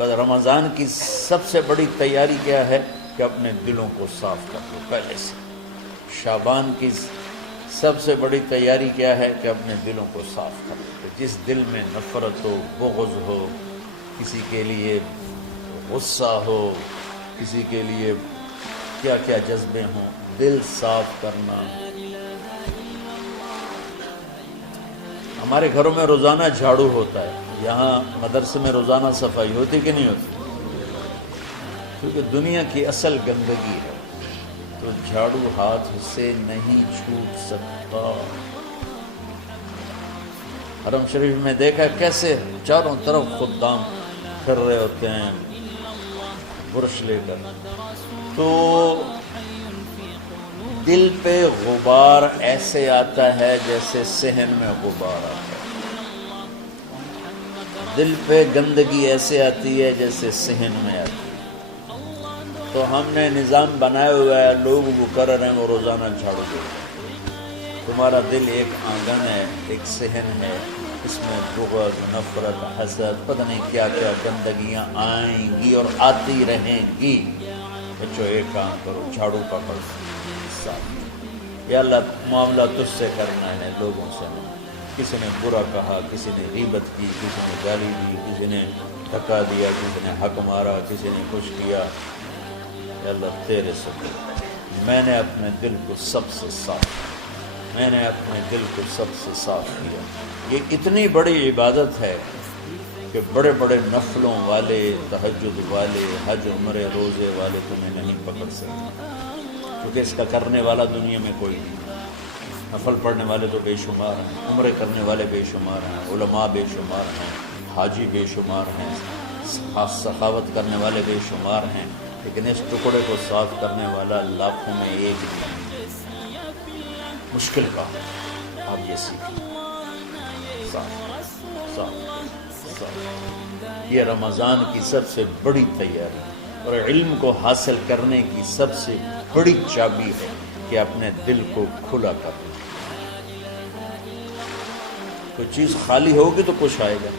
بس رمضان کی سب سے بڑی تیاری کیا ہے کہ اپنے دلوں کو صاف کر لو پہلے سے. شعبان کی سب سے بڑی تیاری کیا ہے کہ اپنے دلوں کو صاف کر لو. جس دل میں نفرت ہو، بغض ہو، کسی کے لیے غصہ ہو، کسی کے لیے کیا کیا جذبے ہوں، دل صاف کرنا. ہمارے گھروں میں روزانہ جھاڑو ہوتا ہے، یہاں مدرسے میں روزانہ صفائی ہوتی کہ نہیں ہوتی؟ کیونکہ دنیا کی اصل گندگی ہے تو جھاڑو ہاتھ سے نہیں چھوٹ سکتا. حرم شریف میں دیکھا کیسے چاروں طرف خدام پھر رہے ہوتے ہیں برش لے کر. تو دل پہ غبار ایسے آتا ہے جیسے صحن میں غبار آتا ہے. دل پہ گندگی ایسے آتی ہے جیسے صحن میں آتی ہے. تو ہم نے نظام بنایا ہوا ہے، لوگ وہ کر رہے ہیں، وہ روزانہ جھاڑو دیتے ہیں. تمہارا دل ایک آنگن ہے، ایک صحن ہے، اس میں بغض، نفرت، حسد، پتہ نہیں کیا کیا گندگیاں آئیں گی اور آتی رہیں گی. بچوں ایک کام کرو، جھاڑو پکڑو صاف. یا اللہ معاملہ تجھ سے کرنا ہے، لوگوں سے نہیں. کسی نے برا کہا، کسی نے غیبت کی، کسی نے گالی دی، کسی نے دھکا دیا، کسی نے حق مارا، کسی نے کچھ کیا. یا اللہ تیرے سے میں نے اپنے دل کو سب سے صاف کیا، میں نے اپنے دل کو سب سے صاف کیا. یہ اتنی بڑی عبادت ہے کہ بڑے بڑے نفلوں والے، تہجد والے، حج عمرے روزے والے تمہیں نہیں پکڑ سکتے، کیونکہ اس کا کرنے والا دنیا میں کوئی نہیں. نفل پڑھنے والے تو بے شمار ہیں، عمرے کرنے والے بے شمار ہیں، علماء بے شمار ہیں، حاجی بے شمار ہیں، سخاوت کرنے والے بے شمار ہیں، لیکن اس ٹکڑے کو صاف کرنے والا لاکھوں میں ایک بھی. مشکل کام آپ یہ سیکھیں. صاف صاف صاف. یہ رمضان کی سب سے بڑی تیاری اور علم کو حاصل کرنے کی سب سے بڑی چابی ہے کہ اپنے دل کو کھلا کر دیں. کوئی چیز خالی ہوگی تو کچھ آئے گا.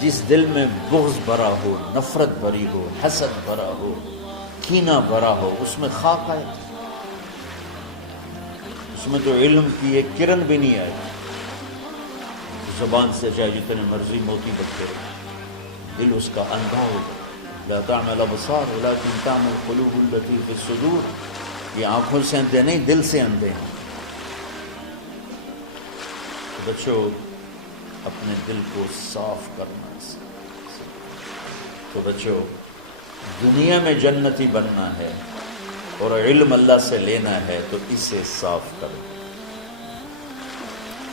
جس دل میں بغض بھرا ہو، نفرت بھری ہو، حسد بھرا ہو، کینہ بھرا ہو، اس میں خاک آئے، اس میں تو علم کی ایک کرن بھی نہیں آئے. زبان سے چاہے جتنے مرضی موتی بکتے رہے، دل اس کا اندھا ہو گیا. لا تعمل الابصار ولكن تعمل القلوب التي في الصدور. یہ آنکھوں سے اندھے نہیں، دل سے اندھے ہیں. تو بچوں اپنے دل کو صاف کرنا. تو بچوں دنیا میں جنتی بننا ہے اور علم اللہ سے لینا ہے تو اسے صاف کرو.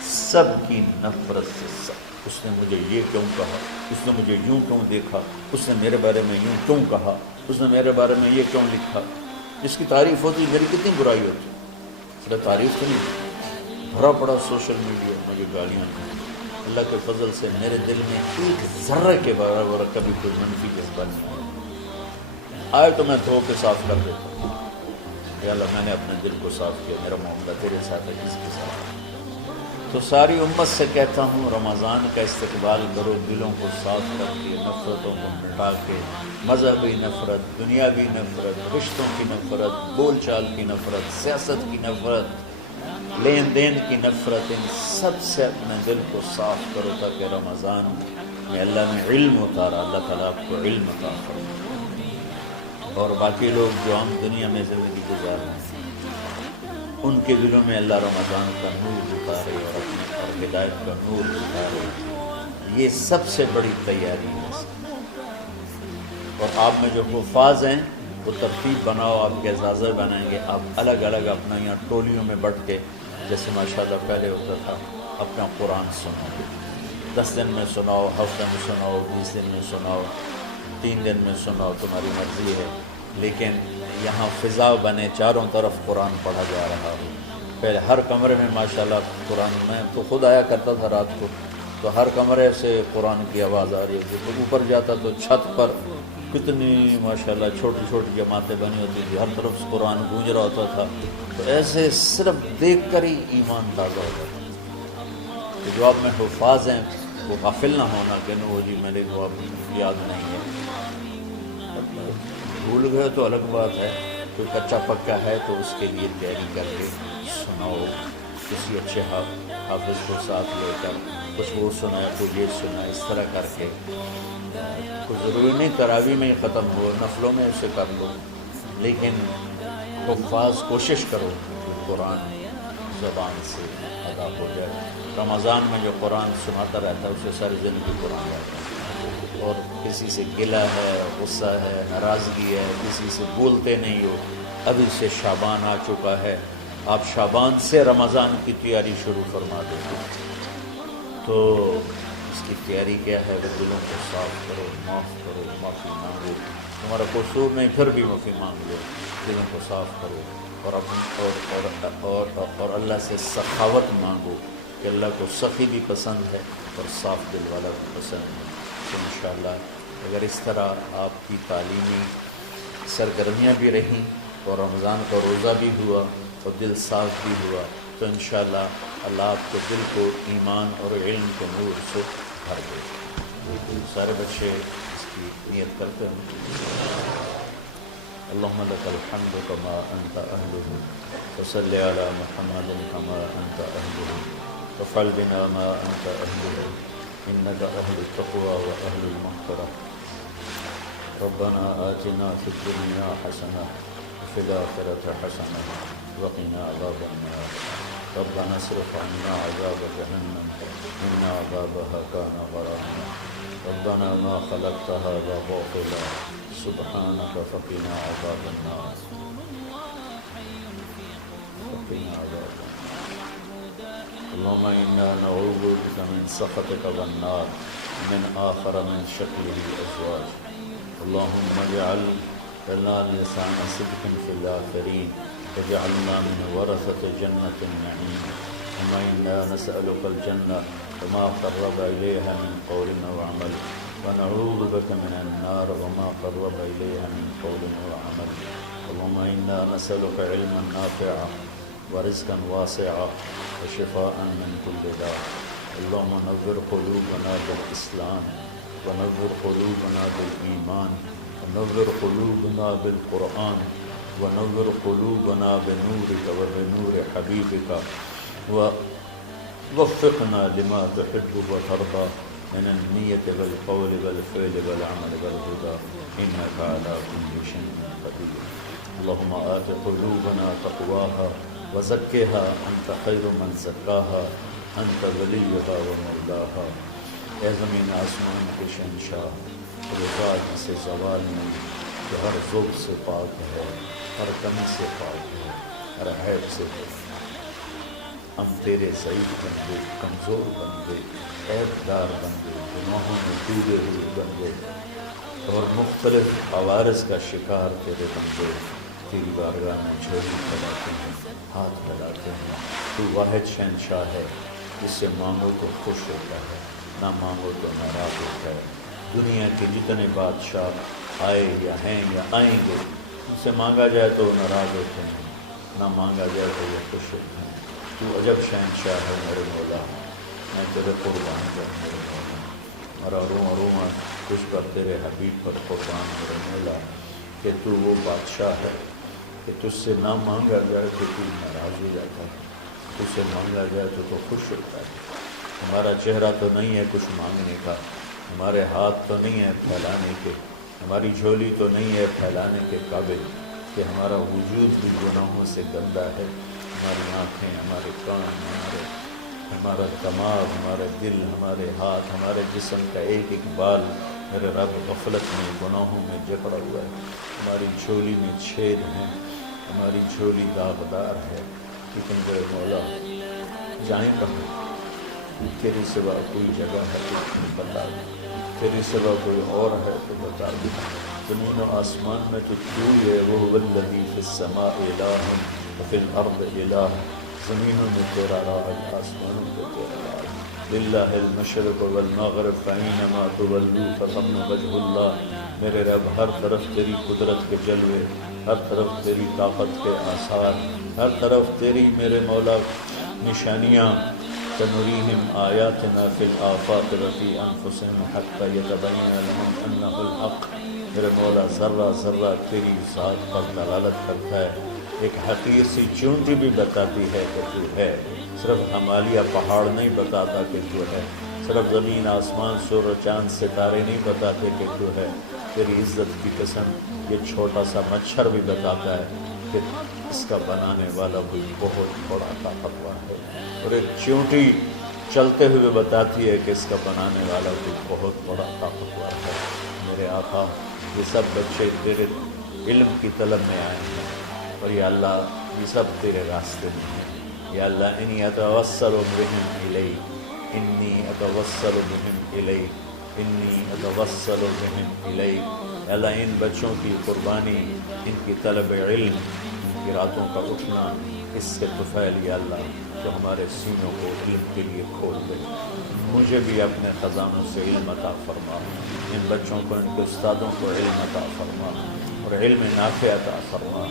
سب کی نفرت سے صاف. اس نے مجھے یہ کیوں کہا، اس نے مجھے یوں کیوں دیکھا، اس نے میرے بارے میں یوں کیوں کہا، اس نے میرے بارے میں یہ کیوں لکھا. جس کی تعریف ہوتی میری کتنی برائی ہوتی. صرف تعریف تو نہیں، بھرا پڑا سوشل میڈیا مجھے گالیاں. اللہ کے فضل سے میرے دل میں ایک ذرے کے برابر کبھی کوئی منفی جذبہ نہیں آئے تو میں دھو کے صاف کر دیتا ہوں. یا اللہ میں نے اپنے دل کو صاف کیا، میرا معاملہ تیرے ساتھ ہے، کس کے ساتھ. تو ساری امت سے کہتا ہوں رمضان کا استقبال کرو، دلوں کو صاف کر کے، نفرتوں کو مٹا کے. مذہبی نفرت، دنیاوی نفرت، رشتوں کی نفرت، بول چال کی نفرت، سیاست کی نفرت، لین دین کی نفرت، ان سب سے اپنے دل کو صاف کرو تاکہ رمضان میں اللہ نے علم اتارا، اللہ تعالیٰ آپ کو علم عطا فرمائے. اور باقی لوگ جو ہم دنیا میں زندگی گزار رہے ہیں ان کے دلوں میں اللہ رمضان کا نور اتارے اور ہدایت کا نور اتارے. یہ سب سے بڑی تیاری ہے. اور آپ میں جو حفاظ ہیں وہ ترتیب بناؤ، آپ کے اعزازہ بنائیں گے. آپ الگ الگ اپنا یہاں ٹولیوں میں بٹ کے، جیسے ماشاءاللہ پہلے ہوتا تھا، اپنا قرآن سناؤ. 10 دن میں سناؤ، ہفتہ میں سناؤ، 20 دن میں سناؤ، 3 دن میں سناؤ، تمہاری مرضی ہے. لیکن یہاں فضا بنے، چاروں طرف قرآن پڑھا جا رہا ہو. پہلے ہر کمرے میں ماشاءاللہ قرآن، میں تو خود آیا کرتا تھا رات کو، تو ہر کمرے سے قرآن کی آواز آ رہی ہوتی. تو اوپر جاتا تو چھت پر کتنی ماشاءاللہ چھوٹی چھوٹی جماعتیں بنی ہوتی تھی، ہر طرف سے قرآن گونج رہا ہوتا تھا. تو ایسے صرف دیکھ کر ہی ایمان تازہ ہوتا تھا. جو آپ میں حفاظ ہیں وہ غافل نہ ہونا کہ نو جی میرے کو اب یاد نہیں ہے. بھول گئے تو الگ بات ہے، کوئی کچا پکا ہے تو اس کے لیے تیاری کر کے سناؤ، کسی اچھے حافظ کو ساتھ لے کر کچھ وہ سنایا تو یہ سنا، اس طرح کر کے. کوئی ضروری نہیں تراویح میں ہی ختم ہو، نفلوں میں اسے کر لو، لیکن حفاظ کوشش کرو کہ قرآن زبان سے ادا ہو جائے. رمضان میں جو قرآن سناتا رہتا ہے اسے ساری زندگی قرآن رہتا ہے. اور کسی سے گلہ ہے، غصہ ہے، ناراضگی ہے، کسی سے بولتے نہیں ہو. ابھی سے شعبان آ چکا ہے، آپ شعبان سے رمضان کی تیاری شروع فرما دیں. تو اس کی تیاری کیا ہے؟ وہ دلوں کو صاف کرو، معاف کرو، معافی مانگو. تمہارا قصور نہیں پھر بھی معافی مانگ لو، دلوں کو صاف کرو. اور اللہ سے سخاوت مانگو کہ اللہ کو سخی بھی پسند ہے اور صاف دل والا بھی پسند ہے. تو انشاءاللہ اگر اس طرح آپ کی تعلیمی سرگرمیاں بھی رہیں اور رمضان کا روزہ بھی ہوا اور دل صاف بھی ہوا تو انشاءاللہ اللہ آپ کے دل کو ایمان اور علم کے نور سے بھر دے. سارے بچے اس کی نیت کرتے ہیں. اللهم لك الحمد كما أنت أهله وصل على محمد كما أنت أهله وافعل بنا ما أنت أهله إنك أهل التقوى وأهل المغفرة. ربنا آتنا في الدنيا حسنة وفي الآخرة حسنة وقنا عذاب النار. ربنا اصرف عنا عذاب جهنم إن عذابها كان غراما. ربنا ما خلقت هذا باطلا سبحانك فقنا عذاب النار. اللهم إنا نعوذ بك من سخطك والنار من آخر من شكله أزواج. اللهم اجعل لنا لسان صدق في الآخرين واجعلنا من ورثة جنة النعيم. ثم إنا نسألك الجنة وما قرب إليها من قول أو عمل ونعوذ بك من النار وما قرب إليها من قول أو عمل. اللهم إنا نسألك علما نافعا ورزقا واسعا وشفاء من كل داء. اللهم نور قلوبنا بالإسلام ونور قلوبنا بالإيمان ونور قلوبنا بالقرآن ونور قلوبنا بنورك وبنور حبيبك ووفقنا لما تحب وترضى من النية والقول والفعل والعمل والهدى إنك على كل شيء قدير. اللهم آت قلوبنا تقواها وزكها أنت خير من زكاها أنت وليها ومولاها. اے زمین آسمان کے شہنشاہ، روزاد سے زوال میں جو ہر ذوق سے پاک ہے، ہر کمی سے پاک ہے، ہر عیب سے پاک ہے. ہم تیرے ضعیف بندے، کمزور بندے، عیب دار بندے، گناہوں میں ڈوبے ہوئے بندے اور مختلف عوارض کا شکار تیرے بندے تیری بارگاہ میں جھولی پھیلاتے ہیں، ہاتھ پھیلاتے ہیں. تو واحد شہنشاہ ہے، جس سے مانگو تو خوش ہوتا ہے، نہ مانگو تو ناراض ہوتا ہے. دنیا کے جتنے بادشاہ آئے یا ہیں یا آئیں گے، ان سے مانگا جائے تو ناراض ہوتے ہیں، نہ مانگا جائے تو وہ خوش ہوتے ہیں. تو عجب شہنشاہ ہے میرے مولا، میں تیرے قربان کر میرے مولا. میرا روما خوش کر تیرے حبیب پر قربان میرے مولا کہ تو وہ بادشاہ ہے کہ تجھ سے نہ مانگا جائے تو تو ناراض ہو جاتا ہے، تجھ سے مانگا جائے تو خوش ہوتا ہے. ہمارا چہرہ تو نہیں ہے کچھ مانگنے کا، ہمارے ہاتھ تو نہیں ہے پھیلانے کے، ہماری جھولی تو نہیں ہے پھیلانے کے قابل کہ ہمارا وجود بھی گناہوں سے گندا ہے. ہماری آنکھیں، ہمارے کان، ہمارا دماغ، ہمارے دل، ہمارے ہاتھ، ہمارے جسم کا ایک ایک بال میرے رب غفلت میں گناہوں میں جکڑا ہوا ہے. ہماری جھولی میں چھید ہیں، ہماری جھولی داغدار ہے. لیکن میرے مولا جائیں کہاں؟ تیری سوا کوئی جگہ ہے تو بتا دے، تیری سوا کوئی اور ہے تو بتا دے. زمین و آسمان میں تو ہی ہے. وہ الذی فی السماء الہ وفی الارض الہ. زمینوں میں تیرا راج، آسمانوں میں تیرا راج. للہ المشرق والمغرب فینما تولوا فثم وجہ اللہ. میرے رب ہر طرف تیری قدرت کے جلوے، ہر طرف تیری طاقت کے آثار، ہر طرف تیری میرے مولا نشانیاں سنريهم آياتنا في الآفاق وفي أنفسهم حتى يتبين لهم أنه الحق. میرے مولا ذرہ ذرہ تیری ذات پر دلالت کرتا ہے. ایک حقیر سی چونٹی بھی بتاتی ہے کہ تو ہے. صرف ہمالیہ پہاڑ نہیں بتاتا کہ تو ہے. صرف زمین آسمان سور و چاند ستارے نہیں بتاتے کہ تو ہے. تیری عزت کی قسم یہ چھوٹا سا مچھر بھی بتاتا ہے کہ اس کا بنانے والا بھی بہت بڑا طاقتور ہے. اور ایک چونٹی چلتے ہوئے بتاتی ہے کہ اس کا بنانے والا بھی بہت بڑا طاقتور ہے. میرے آقا یہ سب بچے تیرے علم کی طلب میں آئے ہیں اور یا اللہ یہ سب تیرے راستے میں ہیں. یا اللہ انی اتوسل بہم الیک، انی اتوسل بہم الیک، انی اتوسل بہم الیک. یا اللہ ان بچوں کی قربانی، ان کی طلب علم، ان کی راتوں کا اٹھنا، اس سے طفیل یا اللہ تو ہمارے سینوں کو علم کے لیے کھول دے. مجھے بھی اپنے خزانوں سے علم عطا فرما. ان بچوں کو، ان کے استادوں کو علم عطا فرما اور علم نافع عطا فرما.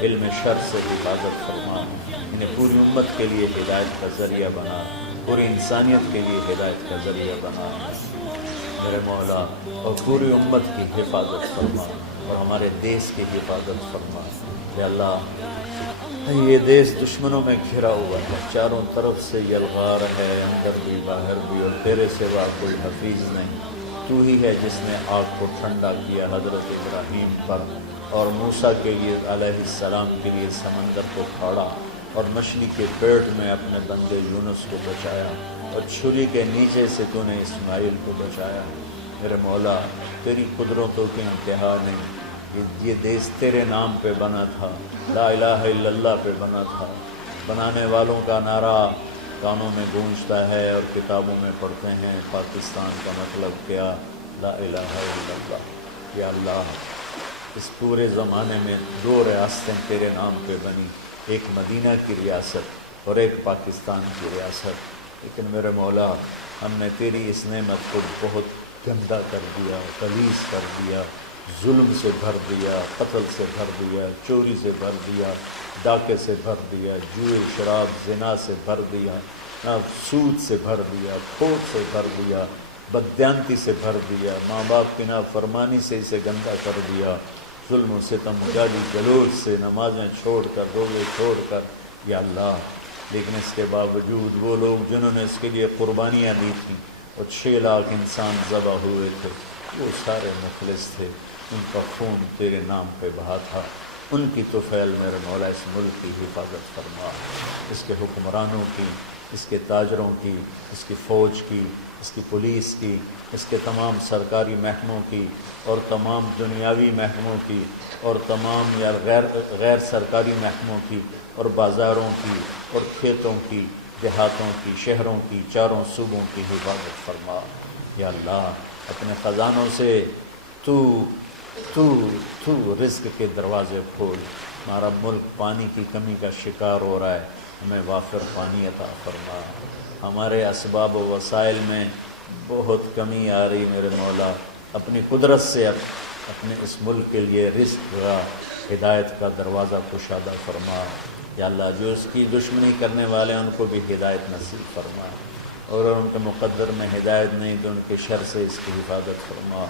علم شر سے حفاظت فرما. انہیں پوری امت کے لیے ہدایت کا ذریعہ بنا، پوری انسانیت کے لیے ہدایت کا ذریعہ بنا میرے مولا. اور پوری امت کی حفاظت فرما اور ہمارے دیس کی حفاظت فرما. یا اللہ یہ دیس دشمنوں میں گھرا ہوا ہے، چاروں طرف سے یلغار ہے، اندر بھی باہر بھی، اور تیرے سوا کوئی حفیظ نہیں. تو ہی ہے جس نے آگ کو ٹھنڈا کیا حضرت ابراہیم پر، اور موسیٰ کے لیے علیہ السلام کے لیے سمندر کو کھاڑا، اور مچھلی کے پیٹ میں اپنے بندے یونس کو بچایا، اور چھری کے نیچے سے تو نے اسماعیل کو بچایا. میرے مولا تیری قدرتوں کی انتہا نہیں. یہ دیس تیرے نام پہ بنا تھا، لا الہ الا اللہ پہ بنا تھا. بنانے والوں کا نعرہ کانوں میں گونجتا ہے اور کتابوں میں پڑھتے ہیں پاکستان کا مطلب کیا، لا الہ الا اللہ. یا اللہ اس پورے زمانے میں 2 ریاستیں تیرے نام پہ بنی، ایک مدینہ کی ریاست اور ایک پاکستان کی ریاست. لیکن میرے مولا ہم نے تیری اس نعمت کو بہت گندا کر دیا، غلیظ کر دیا، ظلم سے بھر دیا، قتل سے بھر دیا، چوری سے بھر دیا، ڈاکے سے بھر دیا، جوئے شراب زنا سے بھر دیا، سود سے بھر دیا، کھوٹ سے بھر دیا، بددیانتی سے بھر دیا، ماں باپ کی نافرمانی سے اسے گندا کر دیا، ظلم و ستم گالی گلوچ سے، نمازیں چھوڑ کر، روزے چھوڑ کر. یا اللہ لیکن اس کے باوجود وہ لوگ جنہوں نے اس کے لیے قربانیاں دی تھیں اور 6 لاکھ انسان ذبح ہوئے تھے، وہ سارے مخلص تھے. ان کا خون تیرے نام پہ بہا تھا. ان کی طفیل میرے مولا اس ملک کی حفاظت فرما، اس کے حکمرانوں کی، اس کے تاجروں کی، اس کی فوج کی، اس کی پولیس کی، اس کے تمام سرکاری محکموں کی اور تمام دنیاوی محکموں کی اور تمام یا غیر سرکاری محکموں کی اور بازاروں کی اور کھیتوں کی، دیہاتوں کی، شہروں کی، چاروں صوبوں کی حفاظت فرما. یا اللہ اپنے خزانوں سے تو رزق کے دروازے کھول. ہمارا ملک پانی کی کمی کا شکار ہو رہا ہے، ہمیں وافر پانی عطا فرما. ہمارے اسباب و وسائل میں بہت کمی آ رہی میرے مولا. اپنی قدرت سے اپنے اس ملک کے لیے رزق کا، ہدایت کا دروازہ کشادہ فرما. یا اللہ جو اس کی دشمنی کرنے والے ہیں ان کو بھی ہدایت نصیب فرما، اور ان کے مقدر میں ہدایت نہیں تو ان کے شر سے اس کی حفاظت فرما.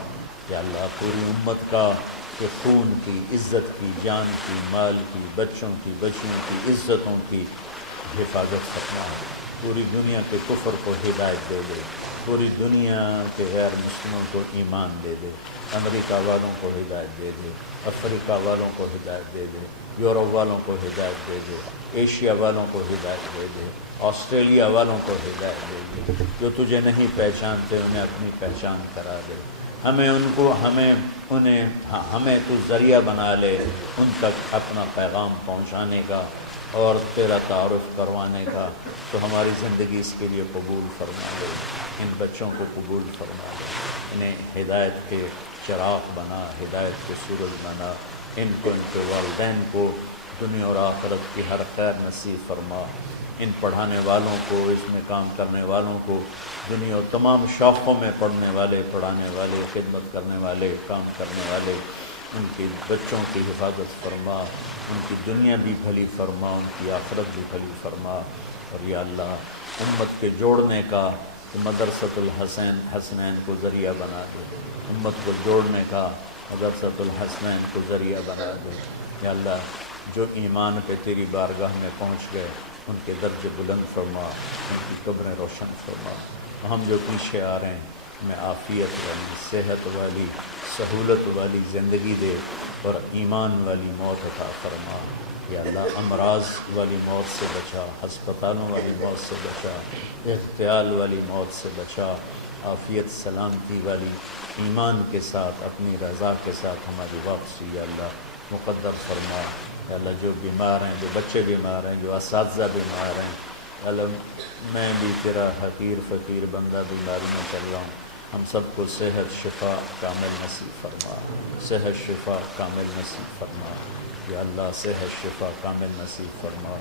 یا اللہ پوری امت کا کہ خون کی، عزت کی، جان کی، مال کی، بچوں کی، بچیوں کی، عزتوں کی حفاظت فرما. پوری دنیا کے کفر کو ہدایت دے دے، پوری دنیا کے غیر مسلموں کو ایمان دے دے. امریکہ والوں کو ہدایت دے دے، افریقہ والوں کو ہدایت دے دے، یورپ والوں کو ہدایت دے دے، ایشیا والوں کو ہدایت دے دے، آسٹریلیا والوں کو ہدایت دے دے. جو تجھے نہیں پہچانتے انہیں اپنی پہچان کرا دے. ہمیں تو ذریعہ بنا لے ان تک اپنا پیغام پہنچانے کا اور تیرا تعارف کروانے کا. تو ہماری زندگی اس کے لیے قبول فرما دے. ان بچوں کو قبول فرما دے، انہیں ہدایت کے چراغ بنا، ہدایت کے سورج بنا. ان کو، ان کے والدین کو دنیا اور آخرت کی ہر خیر نصیب فرما. ان پڑھانے والوں کو، اس میں کام کرنے والوں کو، دنیا اور تمام شاخوں میں پڑھنے والے، پڑھانے والے، خدمت کرنے والے، کام کرنے والے، ان کے بچوں کی حفاظت فرما. ان کی دنیا بھی بھلی فرما، ان کی آخرت بھی بھلی فرما. اور یا اللہ امت کے جوڑنے کا مدرسۃ الحسین حسنین کو ذریعہ بنا دے، امت کو جوڑنے کا مدرسۃ الحسنین کو ذریعہ بنا دے۔ یا اللہ جو ایمان پہ تیری بارگاہ میں پہنچ گئے ان کے درجے بلند فرما، ان کی قبریں روشن فرما۔ ہم جو پیچھے آ رہے ہیں ہمیں عافیت والی، صحت والی، سہولت والی زندگی دے اور ایمان والی موت عطا فرما۔ یا اللہ امراض والی موت سے بچا، ہسپتالوں والی موت سے بچا، اغتیال والی موت سے بچا، عافیت سلامتی والی ایمان کے ساتھ اپنی رضا کے ساتھ ہماری واپسی یا اللہ مقدر فرما۔ یا اللہ جو بیمار ہیں، جو بچے بیمار ہیں، جو اساتذہ بیمار ہیں، یا اللہ میں بھی تیرا حقیر فقیر بندہ بیماری میں چل رہا ہوں، ہم سب کو صحت شفا کامل نصیب فرما، صحت شفا کامل نصیب فرما۔ یا اللہ صحت شفا کامل نصیب فرما۔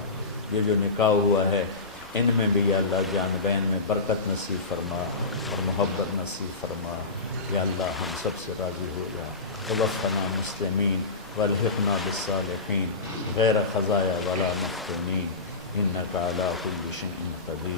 یہ جو نکاح ہوا ہے ان میں بھی یا اللہ جان بین میں برکت نصیب فرما اور محبت نصیب فرما۔ یا اللہ ہم سب سے راضی ہو جا۔ توفنا مسلمین والحقنا بالصالحین غیر خزایا ولا مفتونین انک علی کل شیء قدیر۔